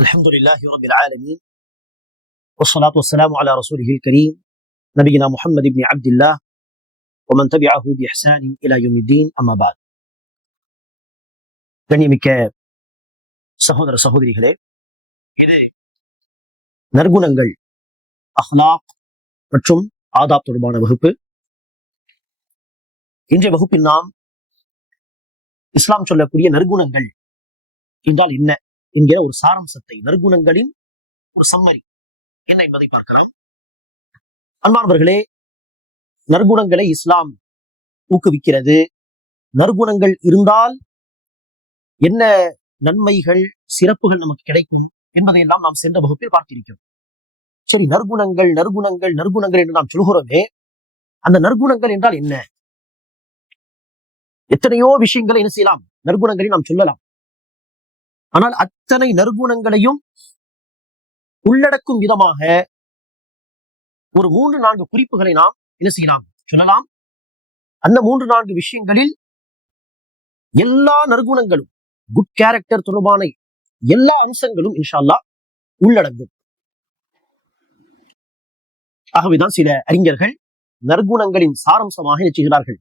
الحمد لله رب العالمين والصلاة والسلام على رسوله الكريم نبينا محمد بن عبد الله ومن تبعه بإحسان إلى يوم الدين أما بعد கண்ணியமிக்க சகோதர சகோதரிகளே இது நற்குணங்கள் அஹ்லாக் மற்றும் ஆதாப் தொடர்பான வகுப்பு இன்றைய வகுப்பில் நாம் இஸ்லாம் சொல்லக்கூடிய நற்குணங்கள் என்றால் என்ன என்கிற ஒரு சாரம்சத்தை நற்குணங்களின் ஒரு சம்மரி என்ன என்பதை பார்க்கலாம். அன்பானவர்களே நற்குணங்களை இஸ்லாம் ஊக்குவிக்கிறது. நற்குணங்கள் இருந்தால் என்ன நன்மைகள் சிறப்புகள் நமக்கு கிடைக்கும் என்பதையெல்லாம் நாம் சென்ற வகுப்பில் பார்த்திருக்கிறோம். சரி நற்குணங்கள் நற்குணங்கள் நற்குணங்கள் என்று நாம் சொல்கிறோமே அந்த நற்குணங்கள் என்றால் என்ன? எத்தனையோ விஷயங்களை என்ன செய்யலாம்? நற்குணங்களை நாம் சொல்லலாம். ஆனால் அத்தனை நற்குணங்களையும் உள்ளடக்கும் விதமாக ஒரு மூன்று நான்கு குறிப்புகளை நாம் என்ன செய்யலாம்? சொல்லலாம். அந்த மூன்று நான்கு விஷயங்களில் எல்லா நற்குணங்களும் குட் கேரக்டர் தொடர்பான எல்லா அம்சங்களும் இன்ஷால்லா உள்ளடங்கும். ஆகவேதான் சில அறிஞர்கள் நற்குணங்களின் சாரம்சமாக என்ன செய்கிறார்கள்?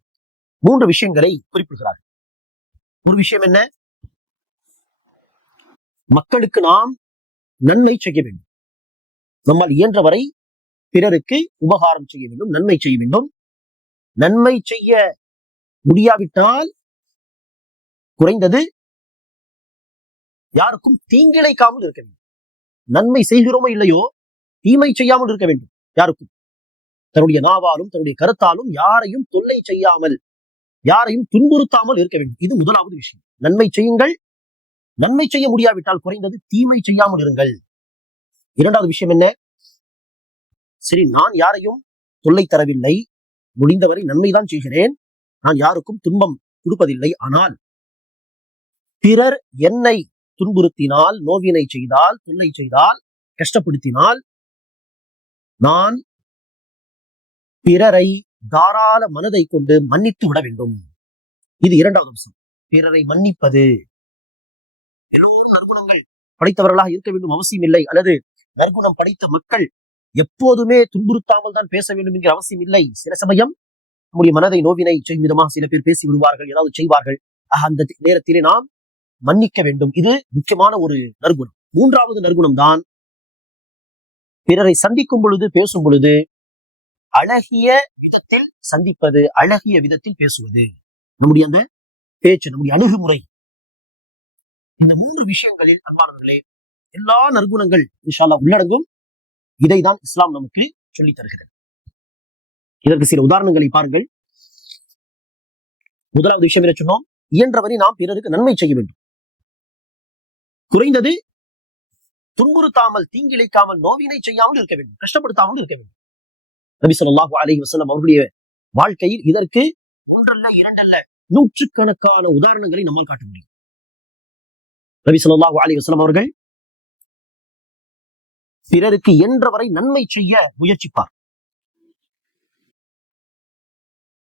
மூன்று விஷயங்களை குறிப்பிடுகிறார்கள். ஒரு விஷயம் என்ன? மக்களுக்கு நாம் நன்மை செய்ய வேண்டும். நம்மால் இயன்றவரை பிறருக்கு உபகாரம் செய்ய வேண்டும் நன்மை செய்ய வேண்டும். நன்மை செய்ய முடியாவிட்டால் குறைந்தது யாருக்கும் தீங்கிழைக்காமல் இருக்க வேண்டும். நன்மை செய்கிறோமோ இல்லையோ தீமை செய்யாமல் இருக்க வேண்டும் யாருக்கும். தன்னுடைய நாவாலும் தன்னுடைய கருத்தாலும் யாரையும் தொல்லை செய்யாமல் யாரையும் துன்புறுத்தாமல் இருக்க வேண்டும். இது முதலாவது விஷயம். நன்மை செய்யுங்கள் நன்மை செய்ய முடியாவிட்டால் குறைந்தது தீமை செய்யாமல் இருங்கள். இரண்டாவது விஷயம் என்ன? சரி நான் யாரையும் தொல்லை தரவில்லை. முடிந்தவரை நன்மைதான் செய்கிறேன். நான் யாருக்கும் துன்பம் கொடுப்பதில்லை. ஆனால் பிறர் என்னை துன்புறுத்தினால் நோவினை செய்தால் தொல்லை செய்தால் கஷ்டப்படுத்தினால் நான் பிறரை தாராள மனதை கொண்டு மன்னித்து விட வேண்டும். இது இரண்டாவது அம்சம். பிறரை மன்னிப்பது. எல்லோரும் நற்குணங்கள் படைத்தவர்களாக இருக்க வேண்டும் அவசியம் இல்லை. அல்லது நற்குணம் படைத்த மக்கள் எப்போதுமே துன்புறுத்தாமல் தான் பேச வேண்டும் என்கிற அவசியம் இல்லை. சில சமயம் நம்முடைய மனதை நோவினை செய்யும் விதமாக சில பேர் பேசி விடுவார்கள் ஏதாவது செய்வார்கள். ஆக, அந்த நேரத்திலே நாம் மன்னிக்க வேண்டும். இது முக்கியமான ஒரு நற்குணம். மூன்றாவது நற்குணம் தான் பிறரை சந்திக்கும் பொழுது பேசும் பொழுது அழகிய விதத்தில் சந்திப்பது அழகிய விதத்தில் பேசுவது. நம்முடைய அந்த பேச்சு நம்முடைய அணுகுமுறை. இந்த மூன்று விஷயங்களில் அன்பானவர்களே எல்லா நற்குணங்கள் இன்ஷால்லா உள்ளடங்கும். இதைதான் இஸ்லாம் நமக்கு சொல்லித் தருகிறது. இதற்கு சில உதாரணங்களை பாருங்கள். முதலாவது விஷயம் என்ன சொன்னோம்? இயன்றவரை நாம் பிறருக்கு நன்மை செய்ய வேண்டும். குறைந்தது துன்புறுத்தாமல் தீங்கிழைக்காமல் நோவினை செய்யாமல் இருக்க வேண்டும். கஷ்டப்படுத்தாமல் இருக்க வேண்டும். நபி சொல்லாஹு அலஹி வசலம் அவர்களுடைய வாழ்க்கையில் இதற்கு ஒன்றல்ல இரண்டல்ல நூற்றுக்கணக்கான உதாரணங்களை நம்மால் காட்ட முடியும். நபி சொல்லாஹு அலி வஸ்லாம் அவர்கள் பிறருக்கு என்றவரை நன்மை செய்ய முயற்சிப்பார்.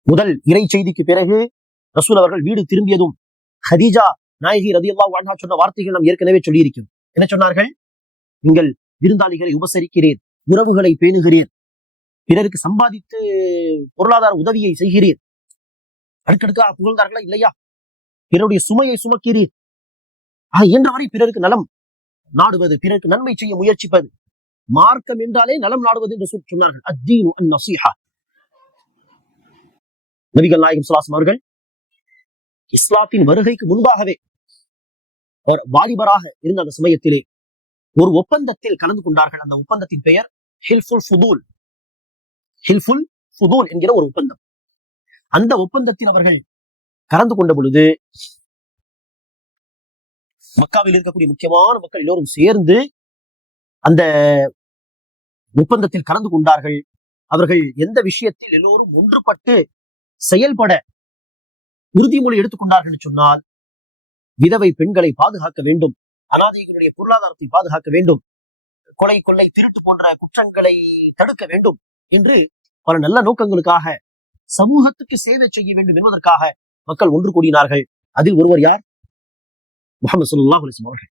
முதல் இறை செய்திக்கு பிறகு ரசூல் அவர்கள் வீடு திரும்பியதும் ஹதீஜா நாயகி ரதியல்லாஹு அன்ஹா சொன்ன வார்த்தைகள் நாம் ஏற்கனவே சொல்லியிருக்கிறோம். என்ன சொன்னார்கள்? நீங்கள் விருந்தாளிகளை உபசரிக்கிறீர் உறவுகளை பேணுகிறீர் பிறருக்கு சம்பாதித்து பொருளாதார உதவியை செய்கிறீர். அடுக்கடுக்காக புகழ்ந்தார்களா இல்லையா? பிறருடைய சுமையை சுமக்கிறீர். இயன்றவரை பிறருக்கு நலம் நாடுவது பிறருக்கு நன்மை செய்ய முயற்சிப்பது. மார்க்கம் என்றாலே நலம் நாடுவது என்று சொன்னார்கள். அத்தீனு அன் நசீஹா. நபிகள் நாயகம் சுலாசம் அவர்கள் இஸ்லாத்தின் வருகைக்கு முன்பாகவே அவர் வாலிபராக இருந்த அந்த சமயத்திலே ஒரு ஒப்பந்தத்தில் கலந்து கொண்டார்கள். அந்த ஒப்பந்தத்தின் பெயர் ஹில்ஃபுல் ஃபுதூல். ஹில்ஃபுல் ஃபுதூல் என்கிற ஒரு ஒப்பந்தம். அந்த ஒப்பந்தத்தில் அவர்கள் கலந்து கொண்ட பொழுது மக்காவில் இருக்கக்கூடிய முக்கியமான மக்கள் எல்லோரும் சேர்ந்து அந்த ஒப்பந்தத்தில் கலந்து கொண்டார்கள். அவர்கள் எந்த விஷயத்தில் எல்லோரும் ஒன்றுபட்டு செயல்பட உறுதிமொழி எடுத்துக்கொண்டார்கள் சொன்னால் விதவை பெண்களை பாதுகாக்க வேண்டும் அனாதைகளுடைய பொருளாதாரத்தை பாதுகாக்க வேண்டும் கொலை கொள்ளை திருட்டு போன்ற குற்றங்களை தடுக்க வேண்டும் என்று பல நல்ல நோக்கங்களுக்காக சமூகத்துக்கு சேவை செய்ய வேண்டும் என்பதற்காக மக்கள் ஒன்று கூடினார்கள். அதில் ஒருவர் யார்? முகமது சுல்லா அலிஸ்லாம் அவர்கள்.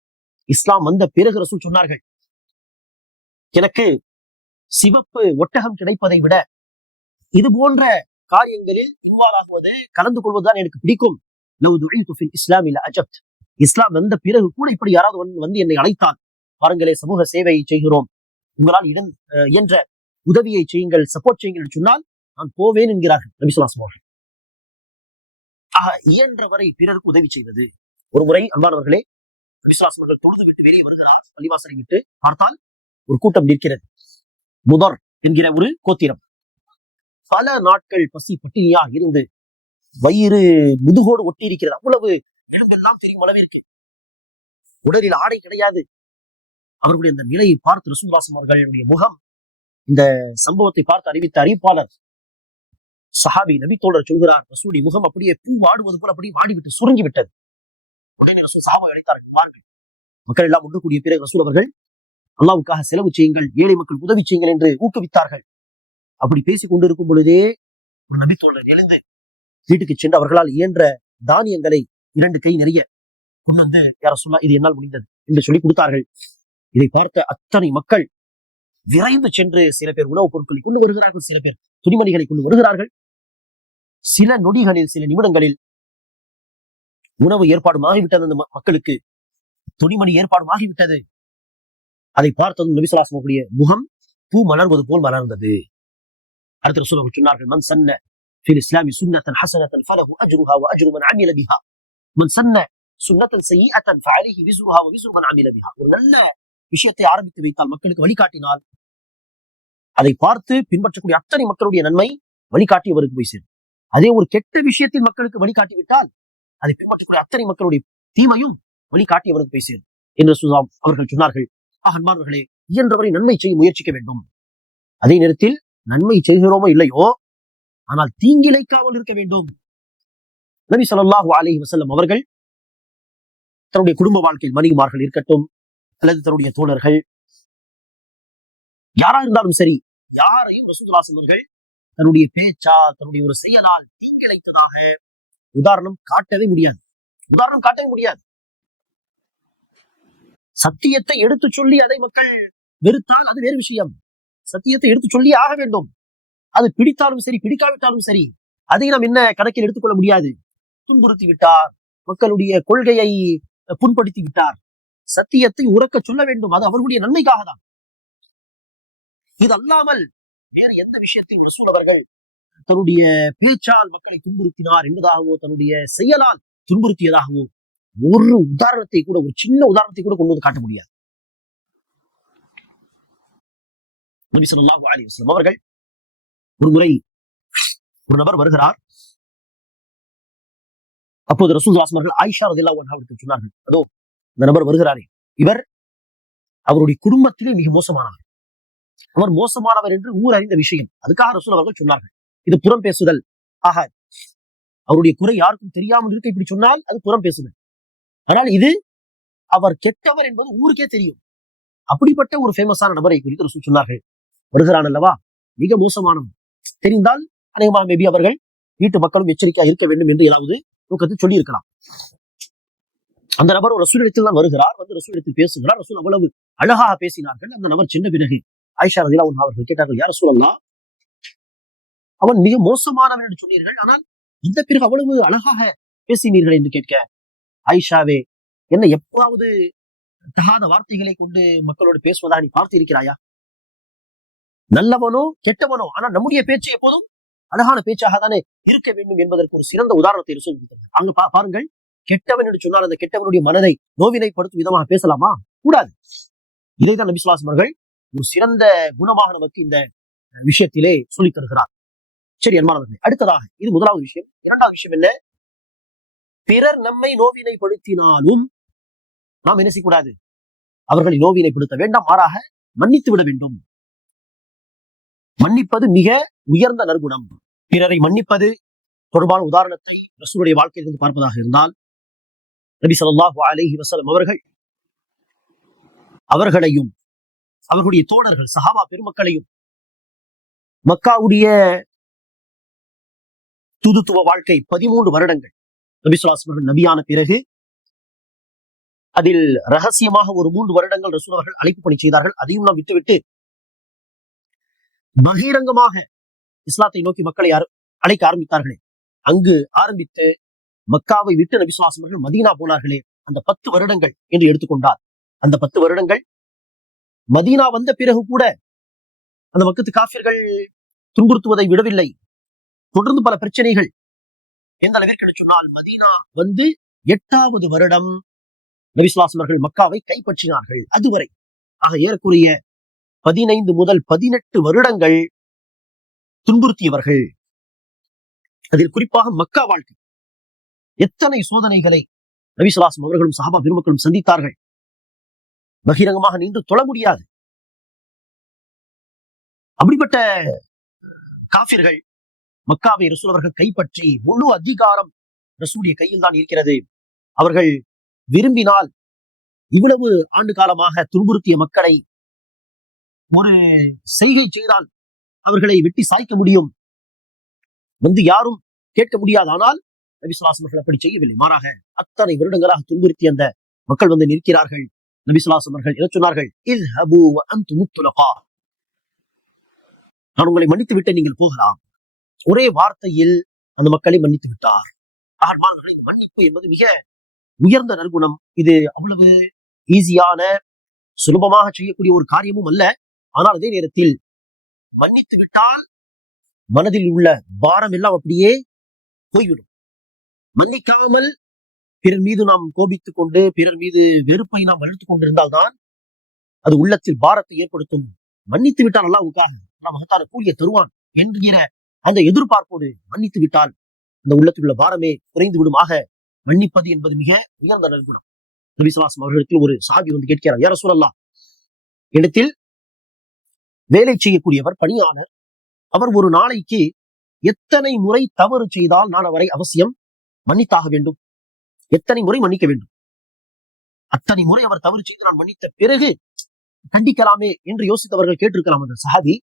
இஸ்லாம் வந்த பிறகு ரசூல் சொன்னார்கள் எனக்கு சிவப்பு ஒட்டகம் கிடைப்பதை விட இது போன்ற காரியங்களில் இன்வால்வ் ஆகுவது கலந்து கொள்வதுதான் எனக்கு பிடிக்கும். லவ் இல்ல அஜப்த். இஸ்லாம் வந்த பிறகு கூட இப்படி யாராவது வந்து- வந்து என்னை அழைத்தால் பாருங்களே சமூக சேவையை செய்கிறோம். உங்களால் இடம் அஹ், இயன்ற உதவியை செய்யுங்கள் சப்போர்ட் செய்யுங்கள் சொன்னால் நான் போவேன் என்கிறார்கள். நபி அவர்கள். ஆக இயன்றவரை பிறருக்கு உதவி செய்வது. ஒரு முறை அன்பானவர்களே விசுவாசவர்கள் தொழுது விட்டு வெளியே வருகிறார். பள்ளிவாசலை விட்டு பார்த்தால் ஒரு கூட்டம் நிற்கிறது. முதர் என்கிற ஒரு கோத்திரம். பல நாட்கள் பசி பட்டினியா இருந்து வயிறு முதுகோடு ஒட்டி இருக்கிறது அவ்வளவு எலும்பெல்லாம் தெரியும் அளவிற்கு. உடலில் ஆடை கிடையாது. அவர்களுடைய அந்த நிலையை பார்த்து ரசூல்லாசம் அவர்களுடைய முகம் இந்த சம்பவத்தை பார்த்து அறிவித்த அறிவிப்பாளர் சஹாபி நபி தோழர் சொல்கிறார் ரசூடி முகம் அப்படியே பூ வாடுவது போல அப்படியே வாடிவிட்டு சுருங்கி விட்டது. உடனே ரசூல் சாபம் அழைத்தார்கள். மக்கள் எல்லாம் ஒன்று கூடிய பிறகு ரசூல் அவர்கள் அல்லாவுக்காக செலவு செய்யுங்கள் ஏழை மக்கள் உதவி செய்யுங்கள் என்று ஊக்குவித்தார்கள். அப்படி பேசிக் கொண்டிருக்கும் பொழுதே ஒரு நபி தோழர் எழுந்து வீட்டுக்கு சென்று அவர்களால் இயன்ற தானியங்களை இரண்டு கை நிறைய கொண்டு வந்து யார சொல்லா இது என்னால் முடிந்தது என்று சொல்லி கொடுத்தார்கள். இதை பார்த்த அத்தனை மக்கள் விரைந்து சென்று சில பேர் உணவுப் பொருட்களை கொண்டு வருகிறார்கள் சில பேர் துணிமணிகளை கொண்டு வருகிறார்கள். சில நொடிகளில் சில நிமிடங்களில் உணவு ஏற்பாடும் ஆகிவிட்டது அந்த மக்களுக்கு. துணிமணி ஏற்பாடும் ஆகிவிட்டது அதை பார்த்ததும் நபிசுலாசமுடைய முகம் பூ மலர்வது போல் மலர்ந்தது. அடுத்த சொல்ல சொன்னார்கள் மண் சன்ன ஃபில் இஸ்லாமி சுன்னத்தன் ஹசனத்தன் ஃபலஹு அஜ்ருஹா வ அஜ்ரு மன் அமில பிஹா. மண் சன்ன சுன்னத்தன் சையிஅத்தன் ஃபஅலைஹி விஸ்ருஹா வ விஸ்ரு மன் அமில பிஹா. ஒரு நல்ல விஷயத்தை ஆரம்பித்து வைத்தால் மக்களுக்கு வழிகாட்டினால் அதை பார்த்து பின்பற்றக்கூடிய அத்தனை மக்களுடைய நன்மை வழிகாட்டி அவருக்கு போய் சேரும். அதே ஒரு கெட்ட விஷயத்தில் மக்களுக்கு வழிகாட்டி விட்டால் அதை பின்பற்றக்கூடிய அத்தனை மக்களுடைய தீமையும் வழிகாட்டியவருக்கு போய் சேரும். என்று சுதாம் அவர்கள் சொன்னார்கள். ஆஹ் அன்பானவர்களே இயன்றவரை நன்மை செய்ய முயற்சிக்க வேண்டும். அதே நேரத்தில் நன்மை செய்கிறோமோ இல்லையோ ஆனால் தீங்கிழைக்காமல் இருக்க வேண்டும். நபி சொல்லாஹு அலி வசல்லம் அவர்கள் தன்னுடைய குடும்ப வாழ்க்கையில் மணிகுமார்கள் இருக்கட்டும் அல்லது தன்னுடைய தோழர்கள் யாரா இருந்தாலும் சரி யாரையும் ரசூலுல்லாஹி அவர்கள் தன்னுடைய பேச்சா தன்னுடைய ஒரு செயலால் தீங்கிழைத்ததாக உதாரணம் காட்டவே முடியாது. உதாரணம் காட்டவே முடியாது. சத்தியத்தை எடுத்து சொல்லி அதை மக்கள் வெறுத்தால் அது வேறு விஷயம். சத்தியத்தை எடுத்து சொல்லி ஆக வேண்டும். அது பிடித்தாலும் சரி பிடிக்காவிட்டாலும் சரி அதை நாம் என்ன கணக்கில் எடுத்துக்கொள்ள முடியாது? துன்புறுத்தி விட்டார். மக்களுடைய கொள்கையை புண்படுத்தி விட்டார். சத்தியத்தை உறக்க சொல்ல வேண்டும். அது அவர்களுடைய நன்மைக்காக தான் இது அல்லாமல் வேறு எந்த விஷயத்தில் ரசூல் அவர்கள் தன்னுடைய பேச்சால் மக்களை துன்புறுத்தினார் என்பதாகவோ தன்னுடைய செயலால் துன்புறுத்தியதாகவோ ஒரு உதாரணத்தை கூட ஒரு சின்ன உதாரணத்தை கூட கொண்டு வந்து காட்ட முடியாது. நபி அவர்கள் ஒரு முறை ஒரு நபர் வருகிறார். அப்போது ரசூல் அவர்கள் ஆயிஷா ரதில்லா அவர்களுக்கு சொன்னார்கள். அதோ இந்த நபர் வருகிறாரே. இவர் அவருடைய குடும்பத்திலே மிக மோசமானவர். அவர் மோசமானவர் என்று ஊர் அறிந்த விஷயம். அதுக்காக ரசூல் அவர்கள் சொன்னார்கள். இது புறம் பேசுதல். ஆக அவருடைய குறை யாருக்கும் தெரியாமல் இருக்க இப்படி சொன்னால் அது புறம் பேசுதல். ஆனால் இது அவர் கெட்டவர் என்பது ஊருக்கே தெரியும். அப்படிப்பட்ட ஒரு ஃபேமஸான நபரை குறித்து ரசூல் சொன்னார்கள். வருகிறான் அல்லவா? மிக மோசமானவன். தெரிந்தால் அநேகமாக மேபி அவர்கள் வீட்டு மக்களும் எச்சரிக்கையா இருக்க வேண்டும் என்று ஏதாவது நோக்கத்தில் சொல்லியிருக்கலாம். அந்த நபர் ஒரு ரசூலிடத்தில் தான் வருகிறார். வந்து ரசூலிடத்தில் பேசுகிறார். ரசூல் அவ்வளவு அழகாக பேசினார்கள். அந்த நபர் சின்ன பிறகு ஆயிஷா ரதிலா அவர்கள் கேட்டார்கள் யார் சொல்லலாம் அவன் மிக மோசமானவன் என்று சொன்னீர்கள். ஆனால் இந்த பிறகு அவ்வளவு அழகாக பேசினீர்கள் என்று கேட்க ஆயிஷாவே என்ன எப்பாவது தகாத வார்த்தைகளை கொண்டு மக்களோடு பேசுவதா நீ பார்த்திருக்கிறாயா? நல்லவனோ கெட்டவனோ ஆனா நம்முடைய பேச்சு எப்போதும் அழகான பேச்சாக தானே இருக்க வேண்டும் என்பதற்கு ஒரு சிறந்த உதாரணத்தை ரசூல் கொடுத்தார்கள் அங்க பா- பாருங்கள் கெட்டவன் என்று சொன்னால் அந்த கெட்டவனுடைய மனதை நோவினைப்படுத்தும் விதமாக பேசலாமா? கூடாது. இதைதான் நபி ஒரு சிறந்த குணமாக நமக்கு இந்த விஷயத்திலே சொல்லித் தருகிறார். சரி அன்பானவர்களே அடுத்ததாக இது முதலாவது விஷயம். இரண்டாவது விஷயம் என்ன? பிறர் நம்மை நோவினைப்படுத்தினாலும் நாம் என்ன செய்யக்கூடாது? அவர்களை நோவினைப்படுத்த வேண்டாம் மாறாக மன்னித்து விட வேண்டும். மன்னிப்பது மிக உயர்ந்த நற்குணம். பிறரை மன்னிப்பது தொடர்பான உதாரணத்தை ரசூலுடைய வாழ்க்கையிலிருந்து பார்ப்பதாக இருந்தால் நபி சொல்லாஹு அலைஹி வசலம் அவர்கள் அவர்களையும் அவர்களுடைய தோழர்கள் சஹாபா பெருமக்களையும் மக்காவுடைய தூதுத்துவ வாழ்க்கை பதிமூன்று வருடங்கள். நபி நபியான பிறகு அதில் ரகசியமாக ஒரு மூன்று வருடங்கள் ரசூல் அவர்கள் அழைப்பு பணி செய்தார்கள். அதையும் நாம் விட்டுவிட்டு பகிரங்கமாக இஸ்லாத்தை நோக்கி மக்களை அழைக்க ஆரம்பித்தார்களே. அங்கு ஆரம்பித்து மக்காவை விட்டு நபி அவர்கள் மதீனா போனார்களே. அந்த பத்து வருடங்கள் என்று எடுத்துக்கொண்டார். அந்த பத்து வருடங்கள் மதீனா வந்த பிறகு கூட அந்த மக்கத்து காஃபியர்கள் துன்புறுத்துவதை விடவில்லை. தொடர்ந்து பல பிரச்சனைகள். எந்த அளவிற்கு சொன்னால் மதீனா வந்து எட்டாவது வருடம் நபிசுலாசம் மக்காவை கைப்பற்றினார்கள். அதுவரை ஆக ஏறக்குறைய பதினைந்து முதல் பதினெட்டு வருடங்கள் துன்புறுத்தியவர்கள். அதில் குறிப்பாக மக்கா வாழ்க்கை. எத்தனை சோதனைகளை நபிசுலாசம் அவர்களும் சஹாபா பெருமக்களும் சந்தித்தார்கள். பகிரங்கமாக நின்று தொழ முடியாது. அப்படிப்பட்ட காபிர்கள் மக்காவை ரசூல் அவர்கள் கைப்பற்றி முழு அதிகாரம் ரசூலுடைய கையில் தான் இருக்கிறது. அவர்கள் விரும்பினால் இவ்வளவு ஆண்டு காலமாக துன்புறுத்திய மக்களை ஒரு செய்கை செய்தால் அவர்களை வெட்டி சாய்க்க முடியும் வந்து யாரும் கேட்க முடியாது. ஆனால் நபிசுலாசம் அவர்கள் அப்படி செய்யவில்லை. மாறாக அத்தனை வருடங்களாக துன்புறுத்தி அந்த மக்கள் வந்து நிற்கிறார்கள். நபிசுலாசம் அவர்கள் என்ன சொன்னார்கள்? நான் உங்களை மன்னித்து விட்டு நீங்கள் போகலாம். ஒரே வார்த்தையில் அந்த மக்களை மன்னித்து விட்டார். ஆக இந்த மன்னிப்பு என்பது மிக உயர்ந்த நற்குணம். இது அவ்வளவு ஈஸியான சுலபமாக செய்யக்கூடிய ஒரு காரியமும் அல்ல. ஆனால் அதே நேரத்தில் மன்னித்து விட்டால் மனதில் உள்ள பாரம் எல்லாம் அப்படியே போய்விடும். மன்னிக்காமல் பிறர் மீது நாம் கோபித்துக் கொண்டு பிறர் மீது வெறுப்பை நாம் வளர்த்துக் கொண்டிருந்தால்தான் அது உள்ளத்தில் பாரத்தை ஏற்படுத்தும். மன்னித்து விட்டால் அல்லாவுக்காக நாம் மகத்தான கூலியை தருவான் என்கிற அந்த எதிர்பார்ப்போடு மன்னித்து விட்டால் இந்த உள்ளத்தில் உள்ள பாரமே குறைந்து விடுமாக மன்னிப்பது என்பது மிக உயர்ந்த நற்குணம் நபிசலாசம் அவர்களிடத்தில் ஒரு சாபி வந்து கேட்கிறார். யார சொல்லலாம் இடத்தில் வேலை செய்யக்கூடியவர் பணியாளர் அவர் ஒரு நாளைக்கு எத்தனை முறை தவறு செய்தால் நான் அவரை அவசியம் மன்னித்தாக வேண்டும்? எத்தனை முறை மன்னிக்க வேண்டும்? அத்தனை முறை அவர் தவறு செய்து நான் மன்னித்த பிறகு கண்டிக்கலாமே என்று யோசித்தவர்கள் கேட்டிருக்கலாம் அந்த சஹாபி.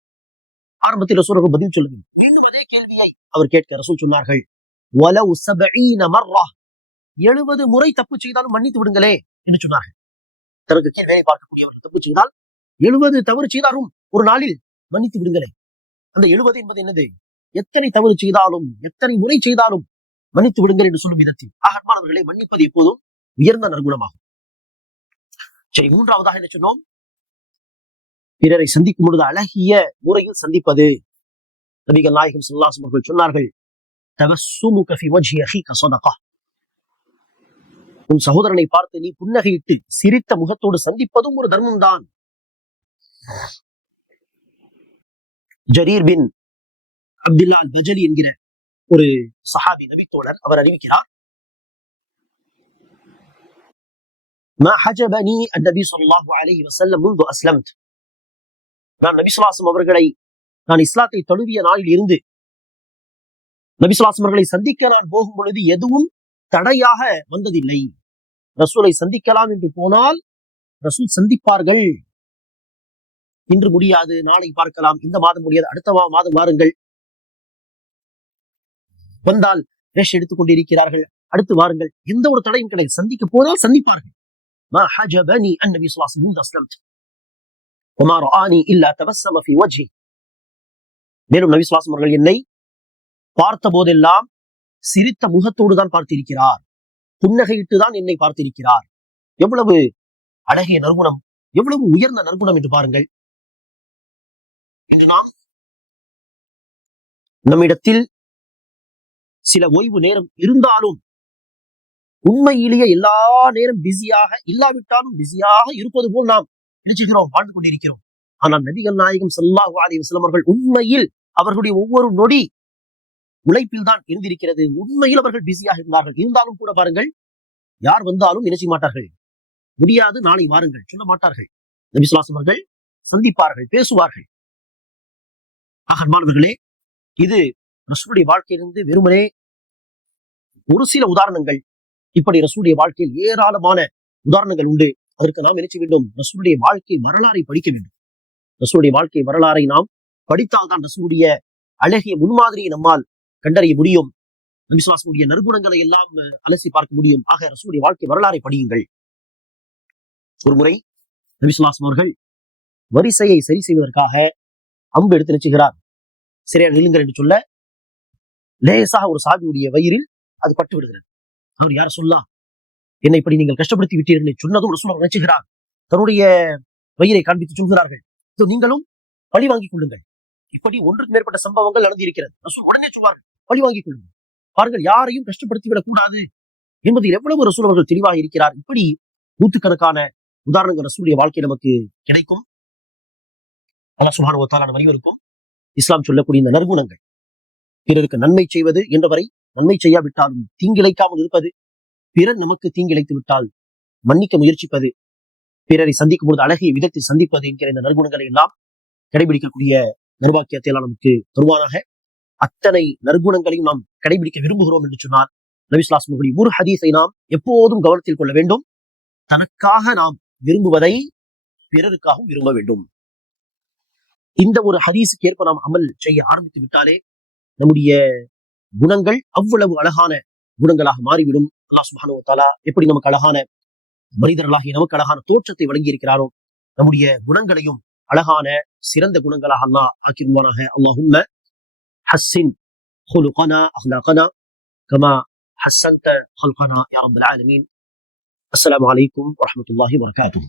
ஆரம்பத்தில் ரசூலுக்கு பதில் சொல்லுங்க மீண்டும் அதே கேள்வியை அவர் கேட்க ரசூல் சொன்னார்கள். எழுபது முறை தப்பு செய்தாலும் மன்னித்து விடுங்களே என்று சொன்னார்கள். தனக்கு கீழ் வேலை பார்க்கக்கூடியவர்கள் தப்பு செய்தால் எழுபது தவறு செய்தாலும் ஒரு நாளில் மன்னித்து விடுங்களே. அந்த எழுபது என்பது என்னது? எத்தனை தவறு செய்தாலும் எத்தனை முறை செய்தாலும் மன்னித்து விடுங்கள் என்று சொல்லும் விதத்தில். ஆகமானவர்களை மன்னிப்பது எப்போதும் உயர்ந்த நற்குணமாகும். சரி மூன்றாவதாக என்ன சொன்னோம்? பிறரை சந்திக்கும் பொழுது அழகிய முறையில் சந்திப்பது நபிகள் நாயகம் ஸல்லல்லாஹு அவர்கள் சொன்னார்கள் தபஸ்ஸுமுக ஃபி வஜ்ஹி அஹீக ஸதகா உன் சகோதரனை பார்த்து நீ புன்னகையிட்டு சிரித்த முகத்தோடு சந்திப்பதும் ஒரு தர்மம் தான் ஜரீர் பின் அப்துல்லா அல் பஜலி என்கிற ஒரு சஹாபி நபித்தோழர் அவர் அறிவிக்கிறார் ما حجبني النبي صلى الله عليه وسلم منذ أسلمت நான் நபிசுலாசம் அவர்களை நான் இஸ்லாத்தை தழுவிய நாளில் இருந்து நபிசுலாசம் அவர்களை சந்திக்க நான் போகும் பொழுது எதுவும் தடையாக வந்ததில்லை. ரசூலை சந்திக்கலாம் என்று போனால் ரசூல் சந்திப்பார்கள். இன்று முடியாது நாளை பார்க்கலாம். இந்த மாதம் முடியாது அடுத்த மாதம் வாருங்கள். வந்தால் ரஷ் எடுத்துக் கொண்டிருக்கிறார்கள். அடுத்து வாருங்கள். எந்த ஒரு தடையும் கிடையாது. சந்திக்க போனால் சந்திப்பார்கள். ஒமார் ஆனி இல்லா தபசமஃபி வஜி மேலும் நபி சுவாசம் அவர்கள் என்னை பார்த்த போதெல்லாம் சிரித்த முகத்தோடு தான் பார்த்திருக்கிறார். புன்னகையிட்டு தான் என்னை பார்த்திருக்கிறார். எவ்வளவு அழகிய நற்குணம் எவ்வளவு உயர்ந்த நற்குணம் என்று பாருங்கள். இன்று நாம் நம்மிடத்தில் சில ஓய்வு நேரம் இருந்தாலும் உண்மையிலேயே எல்லா நேரம் பிஸியாக இல்லாவிட்டாலும் பிஸியாக இருப்பது போல் நாம் நினைச்சுகிறோம் வாழ்ந்து கொண்டிருக்கிறோம். ஆனால் நபிகள் நாயகம் ஸல்லல்லாஹு அலைஹி அவர்கள் உண்மையில் அவர்களுடைய ஒவ்வொரு நொடி உழைப்பில் தான் இருந்திருக்கிறது. உண்மையில் அவர்கள் பிஸியாக இருந்தார்கள். இருந்தாலும் கூட பாருங்கள் யார் வந்தாலும் இணைச்சி மாட்டார்கள்? முடியாது நாளை வாருங்கள். சொல்ல மாட்டார்கள். நபி அவர்கள் சந்திப்பார்கள் பேசுவார்கள். ஆக மாணவர்களே இது ரசூடைய வாழ்க்கையிலிருந்து வெறுமனே ஒரு சில உதாரணங்கள். இப்படி ரசூடைய வாழ்க்கையில் ஏராளமான உதாரணங்கள் உண்டு. அதற்கு நாம் என்ன வேண்டும்? ரசூலுடைய வாழ்க்கை வரலாறை படிக்க வேண்டும். ரசூலுடைய வாழ்க்கை வரலாறை நாம் படித்தால்தான் ரசூலுடைய அழகிய முன்மாதிரியை நம்மால் கண்டறிய முடியும். நபிசுவாசனுடைய நற்குணங்களை எல்லாம் அலசி பார்க்க முடியும். ஆக ரசூலுடைய வாழ்க்கை வரலாறை படியுங்கள். ஒரு முறை நபிசுல்லாஸ் அவர்கள் வரிசையை சரி செய்வதற்காக அம்பு எடுத்து நிச்சுகிறார். சரியா நில்லுங்கள் என்று சொல்ல லேசாக ஒரு சாபியுடைய வயிறில் அது பட்டு விடுகிறது. அவர் யார் சொல்லலாம் என்னை இப்படி நீங்கள் கஷ்டப்படுத்தி விட்டீர்கள் சொன்னதும் ரசூல் நினைச்சுகிறார். தன்னுடைய வயிறை காண்பித்து சொல்கிறார்கள். நீங்களும் பழி வாங்கிக் கொள்ளுங்கள். இப்படி ஒன்றுக்கு மேற்பட்ட சம்பவங்கள் நடந்திருக்கிறது. ரசூல் உடனே சொல்வார்கள் பழி வாங்கிக் கொள்ளுங்கள். பாருங்கள் யாரையும் கஷ்டப்படுத்திவிடக் கூடாது என்பதில் எவ்வளவு ரசூல் அவர்கள் தெளிவாக இருக்கிறார். இப்படி நூற்றுக்கணக்கான உதாரணங்கள் ரசூலுடைய வாழ்க்கை நமக்கு கிடைக்கும். அல்லா சுப்ஹானஹு வ அனைவருக்கும் இஸ்லாம் சொல்லக்கூடிய இந்த நற்குணங்கள். பிறருக்கு நன்மை செய்வது என்றவரை நன்மை செய்யாவிட்டாலும் தீங்கிழைக்காமல் இருப்பது பிறர் நமக்கு தீங்கிழைத்து விட்டால் மன்னிக்க முயற்சிப்பது பிறரை சந்திக்கும் பொழுது அழகிய விதத்தில் சந்திப்பது என்கிற இந்த நற்குணங்களை எல்லாம் கடைபிடிக்கக்கூடிய நர்வாக்கியத்தை எல்லாம் நமக்கு தருவானாக. அத்தனை நற்குணங்களையும் நாம் கடைபிடிக்க விரும்புகிறோம் என்று சொன்னால் நபிஸ்லாஸ்முடைய ஒரு ஹதீஸை நாம் எப்போதும் கவனத்தில் கொள்ள வேண்டும். தனக்காக நாம் விரும்புவதை பிறருக்காகவும் விரும்ப வேண்டும். இந்த ஒரு ஹதீஸுக்கு ஏற்ப நாம் அமல் செய்ய ஆரம்பித்து விட்டாலே நம்முடைய குணங்கள் அவ்வளவு அழகான குணங்களாக மாறிவிடும். அல்லா சுபானோ தாலா எப்படி நமக்கு அழகான மனிதர்களாகி நமக்கு அழகான தோற்றத்தை வழங்கி இருக்கிறாரோ நம்முடைய குணங்களையும் அழகான சிறந்த குணங்களாக அல்லாஹ் ஆக்கிடுவானாக அல்லாஹும் ஹஸ்ஸின் ஹுலுகனா கமா ஹஸ்ஸந்த ஹல்கனா யாரபுல் ஆலமீன். அஸ்லாம் வலைக்கும் வரமத்துல்லாஹி வரகாத்து